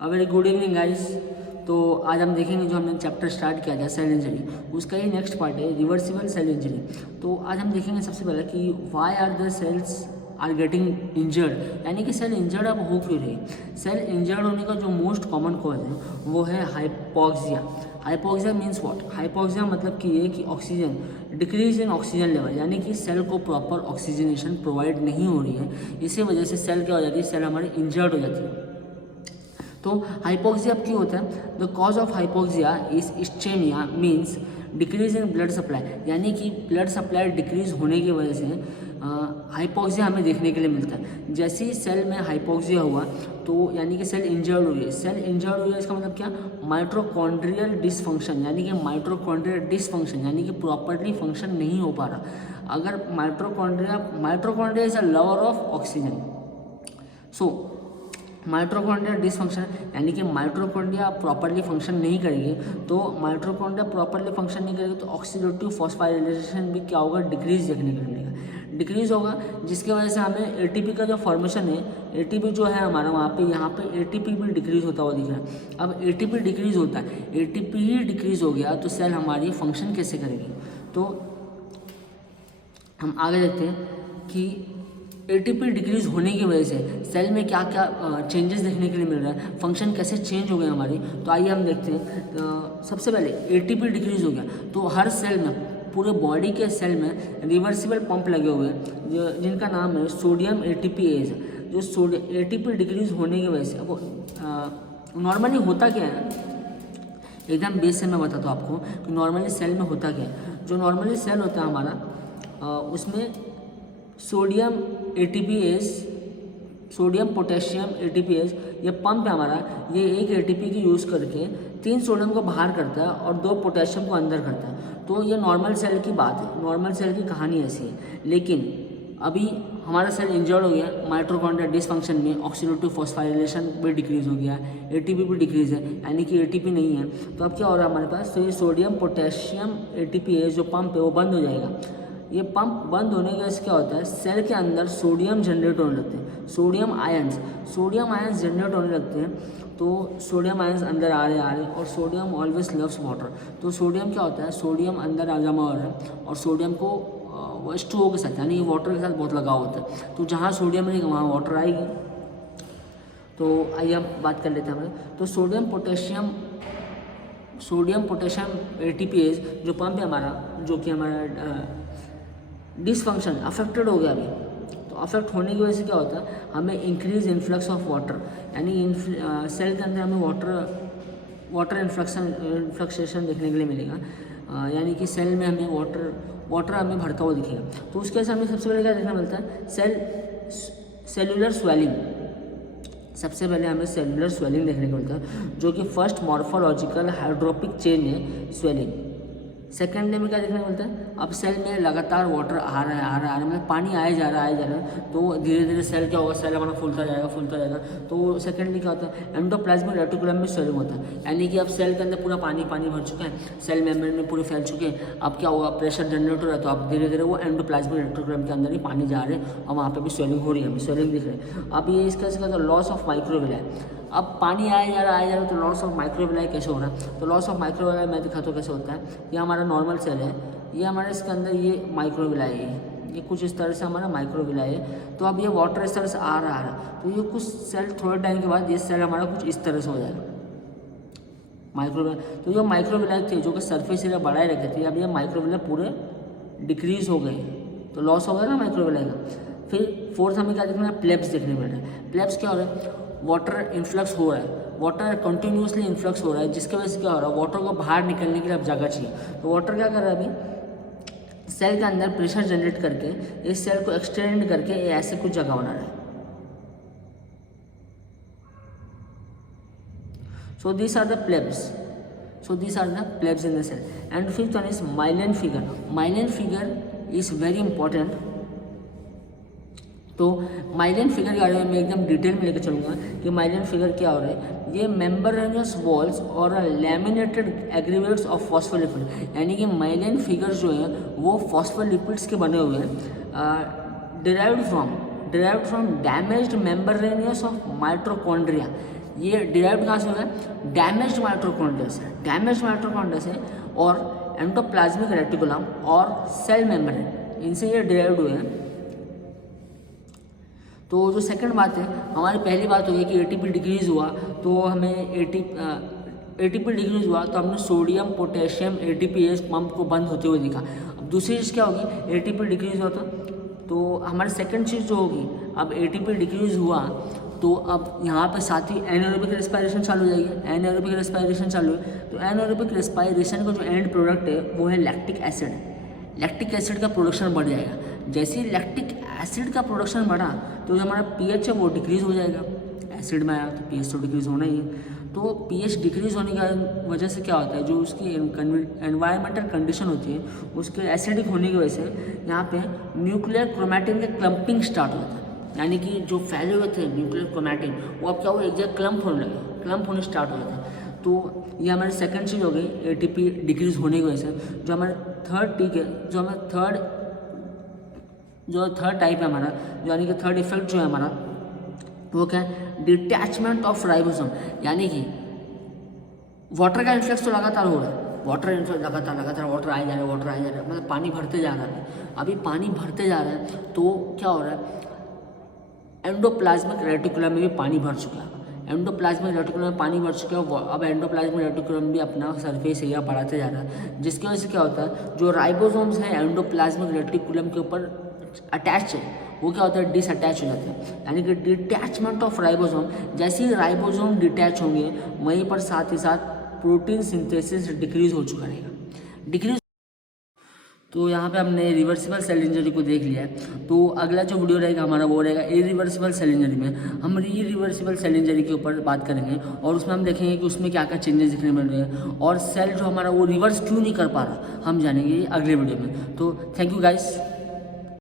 Very good evening guys. तो आज हम देखेंगे जो हमने चैप्टर स्टार्ट किया था सेल इंजरी, उसका ही नेक्स्ट पार्ट है रिवर्सिबल सेल इंजरी। तो आज हम देखेंगे सबसे पहले कि why are the cells are getting injured, यानी कि सेल इंजर्ड अब हो क्यों रही। सेल इंजर्ड होने का जो मोस्ट कॉमन कॉज है वो है hypoxia. Hypoxia means what? Hypoxia मतलब कि ये कि oxygen decrease in oxygen level, यानी कि सेल को प्रॉपर ऑक्सीजनेशन प्रोवाइड नहीं हो रही है। इसी वजह से सेल क्या हो जाती है, सेल हमारी इंजर्ड हो जाती है। तो हाइपोक्सिया अब क्यों होता है? The cause of hypoxia is ischaemia means decrease in blood supply, यानी कि ब्लड सप्लाई डिक्रीज होने की वजह से हाइपोक्सिया हमें देखने के लिए मिलता है। जैसे ही सेल में हाइपोक्सिया हुआ तो यानी कि सेल इंजर्ड हुई है। सेल इंजर्ड हुई है इसका मतलब क्या? माइटोकॉन्ड्रियल डिसफंक्शन, यानी कि माइटोकॉन्ड्रियल डिसफंक्शन यानी कि प्रॉपरली फंक्शन नहीं हो पा रहा। अगर mitochondria is a lover of oxygen, so mitochondria dysfunction यानी कि माइटोकॉन्ड्रिया प्रॉपरली फंक्शन नहीं करेगी। तो माइटोकॉन्ड्रिया प्रॉपरली फंक्शन नहीं करेगी तो ऑक्सीडेटिव फॉस्फोराइलेशन भी क्या होगा? डिक्रीज देखने को मिलेगा, डिक्रीज होगा, जिसकी वजह से हमें एटीपी का जो फॉर्मेशन है, एटीपी जो है हमारा वहाँ पे यहाँ पे एटीपी भी डिक्रीज होता हुआ दिख रहा है। अब एटीपी डिक्रीज होता है, एटीपी ही डिक्रीज हो गया तो सेल हमारी फंक्शन कैसे करेगी? तो हम आगे देखते हैं कि एटीपी डिक्रीज होने की वजह से सेल में क्या क्या चेंजेस देखने के लिए मिल रहा है, फंक्शन कैसे चेंज हो गए हमारी। तो आइए हम देखते हैं। सबसे पहले एटीपी डिक्रीज हो गया तो हर सेल में, पूरे बॉडी के सेल में रिवर्सिबल पंप लगे हुए हैं जिनका नाम है सोडियम एटीपीएज। जो एटीपी डिक्रीज होने की वजह से वो नॉर्मली होता क्या है, एकदम बेस से मैं बताता हूँ आपको कि नॉर्मली सेल में होता क्या है। जो नॉर्मली सेल होता है हमारा उसमें sodium ATPase, sodium potassium ATPase, ये पंप है हमारा, ये एक एटीपी की यूज़ करके 3 सोडियम को बाहर करता है और 2 पोटेशियम को अंदर करता है। तो ये नॉर्मल सेल की बात है, नॉर्मल सेल की कहानी ऐसी है। लेकिन अभी हमारा सेल इंजर्ड हो गया, माइटोकॉन्ड्रिया डिसफंक्शन में ऑक्सीडेटिव फॉस्फोराइलेशन भी डिक्रीज हो गया, एटीपी भी डिक्रीज है, यानी कि एटीपी नहीं है। तो अब क्या हो रहा है हमारे पास? तो ये सोडियम पोटेशियम एटीपीएस जो पंप है वो बंद हो जाएगा। ये पंप बंद होने की वजह से क्या होता है? सेल के अंदर सोडियम जनरेट होने लगते हैं, सोडियम आयंस जनरेट होने लगते हैं। तो सोडियम आयंस अंदर आ रहे और सोडियम ऑलवेज लव्स वाटर। तो सोडियम क्या होता है? सोडियम अंदर आ जमा हो रहा है और सोडियम को H2O के साथ, यानी कि वाटर के साथ बहुत लगाव होता है। तो जहाँ सोडियम रहेगा वहाँ वाटर आएगी। तो आइए अब बात कर लेते हैं हमें। तो सोडियम पोटेशियम एटीपीएस जो पंप है हमारा, जो कि हमारा डिसफंक्शन अफेक्टेड हो गया अभी। तो अफेक्ट होने की वजह से क्या होता है? हमें इंक्रीज इन्फ्लक्स ऑफ वाटर, यानी सेल के अंदर हमें वाटर इन्फ्लक्सेशन देखने के लिए मिलेगा, यानी कि सेल में हमें वाटर हमें भरता हुआ दिखेगा। तो उसके वजह से हमें सबसे पहले क्या देखने मिलता है? Cellular swelling. सबसे पहले हमें सेलुलर स्वेलिंग देखने को मिलता है, जो कि फर्स्ट मॉर्फोलॉजिकल हाइड्रोपिक चेन है स्वेलिंग। सेकेंड डे में क्या देखने को मिलता है? अब सेल में लगातार वाटर आ रहा है, मतलब पानी आए जा रहा है। तो धीरे धीरे सेल क्या होगा? सेल हमारा फूलता जाएगा। तो सेकेंडली क्या होता है? एंडोप्लाज्मिक रेटिकुलम में स्वेलिंग होता है, यानी कि अब सेल के अंदर पूरा पानी भर चुका है, सेल मेम्ब्रेन में पूरे फैल चुके हैं। अब क्या होगा? प्रेशर जनरेट हो रहा है, तो अब धीरे धीरे वो एंडोप्लाज्मिक रेटिकुलम के अंदर ही पानी जा रहे हैं और वहाँ पर भी स्वेलिंग हो रही है, स्वेलिंग दिख रही है। अब ये इसका लॉस ऑफ माइक्रोविलाई। अब पानी आया जा रहा है तो लॉस ऑफ माइक्रोविलाई कैसे हो रहा है? तो लॉस ऑफ माइक्रोविलाई मैं दिखाता हूँ कैसे होता है। ये हमारा नॉर्मल सेल है, ये हमारे इसके अंदर ये माइक्रोविलाई है, ये कुछ इस तरह से हमारा माइक्रोविलाई है। तो अब ये वाटर इस तरह से आ रहा है, तो ये कुछ सेल थोड़े टाइम के बाद ये सेल हमारा कुछ इस तरह से हो जाएगा माइक्रोविलाई। तो जो माइक्रोविलाई थे जो कि सरफेस एरिया बढ़ाए रखे थे, अब ये माइक्रोविलाई पूरे डिक्रीज हो गए, तो लॉस हो गया ना माइक्रोविलाई का। फिर फोर्थ हमें क्या देखना है? प्लेब्स देखने मिल रहा है। प्लेब्स क्या हो रहा है? वाटर इन्फ्लक्स हो रहा है, वाटर कंटिन्यूसली इन्फ्लक्स हो रहा है, जिसकी वजह से क्या हो रहा है? वाटर को बाहर निकलने के लिए अब जगह चाहिए। तो वाटर क्या कर रहा है अभी? सेल के अंदर प्रेशर जनरेट करके इस सेल को एक्सटेंड करके ऐसे कुछ जगह बना रहा है। So this are the plebs in the cell. And fifth one is myelin figure. Myelin figure is very important. तो माइलिन फिगर के बारे में मैं एकदम डिटेल में लेकर चलूँगा कि माइलिन फिगर क्या हो रहा है। ये मेम्ब्रेनस वॉल्स और लैमिनेटेड एग्रीवेट्स ऑफ फॉस्फोलिपिड, यानी कि माइलिन फिगर जो है वो फॉस्फोलिपिड्स के बने हुए हैं, derived from damaged membranes of mitochondria, ये डिराइव्ड कहाँ से हुआ है? डैमेज्ड माइटोकॉन्ड्रिया से, डैमेज्ड माइटोकॉन्ड्रिया से और एंडोप्लाज्मिक रेटिकुलम और सेल मेम्ब्रेन, इनसे ये डिराइव्ड हुए हैं। तो जो सेकंड बात है, हमारी पहली बात हुई कि एटीपी डिक्रीज़ हुआ तो हमें एटीपी डिक्रीज हुआ तो हमने सोडियम पोटेशियम एटीपीएस पंप को बंद होते हुए देखा। अब दूसरी चीज़ क्या होगी? एटीपी डिक्रीज हुआ तो हमारी सेकंड चीज़ जो होगी, अब एटीपी डिक्रीज हुआ तो अब यहाँ पे साथ ही एनारोबिक रेस्पिरेशन चालू हो जाएगी। एनारोबिक रेस्पिरेशन चालू है तो एनारोबिक रेस्पिरेशन का जो एंड प्रोडक्ट है वो है लैक्टिक एसिड। लैक्टिक एसिड का प्रोडक्शन बढ़ जाएगा। जैसे ही लैक्टिक एसिड का प्रोडक्शन बढ़ा तो जो हमारा पीएच है वो डिक्रीज़ हो जाएगा। एसिड में आया तो पीएच तो डिक्रीज़ होना ही है। तो पीएच डिक्रीज़ होने की वजह से क्या होता है, जो उसकी एनवायरमेंटल कंडीशन होती है उसके एसिडिक होने की वजह से यहाँ पे न्यूक्लियर क्रोमैटिन का क्लम्पिंग स्टार्ट होता है। यानी कि जो फैले हुए थे न्यूक्लियर क्रोमैटिन वो अब क्या हुआ, एक जगह क्लम्प होने लगे, क्लम्प होने स्टार्ट हो गए थे। तो ये हमारी सेकंड चीज़ हो गई एटीपी डिक्रीज होने की वजह से। जो हमारे थर्ड टिक है, जो हमारा थर्ड टाइप है हमारा, यानी कि थर्ड इफेक्ट जो है हमारा वो क्या है? Detachment of ribosome. यानी कि वाटर का इन्फ्लक्स तो लगातार हो रहा है, वाटर इन्फ्लक्स लगातार वाटर आए जा रहा है, वाटर आए जा रहा है, मतलब पानी भरते जा रहा है। अभी पानी भरते जा रहा है तो क्या हो रहा है, एंडोप्लाज्मिक रेटिकुलम में भी पानी भर चुका है। एंडोप्लाज्मिक रेटिकुलम में पानी भर चुका है। अब एंडोप्लाज्मिक रेटिकुलम भी अपना सरफेस एरिया बढ़ाते जा रहा है, जिसकी वजह से क्या होता है, जो राइबोसोम्स हैं एंडोप्लाज्मिक रेटिकुलम के ऊपर अटैच है वो क्या होता है, डिसअटैच हो जाते हैं। यानी कि डिटैचमेंट ऑफ राइबोसोम। जैसे ही राइबोसोम डिटैच होंगे वहीं पर साथ ही साथ प्रोटीन सिंथेसिस डिक्रीज हो चुका रहेगा। डिक्रीज तो यहाँ पे हमने रिवर्सिबल सेल इंजरी को देख लिया है। तो अगला जो वीडियो रहेगा हमारा वो रहेगा इरिवर्सिबल सेल इंजरी में। हम इरिवर्सिबल सेल इंजरी के ऊपर बात करेंगे और उसमें हम देखेंगे कि उसमें क्या क्या चेंजेस दिखने मिल रहे हैं और सेल जो हमारा वो रिवर्स क्यों नहीं कर पा रहा, हम जानेंगे अगले वीडियो में। तो थैंक यू गाइस।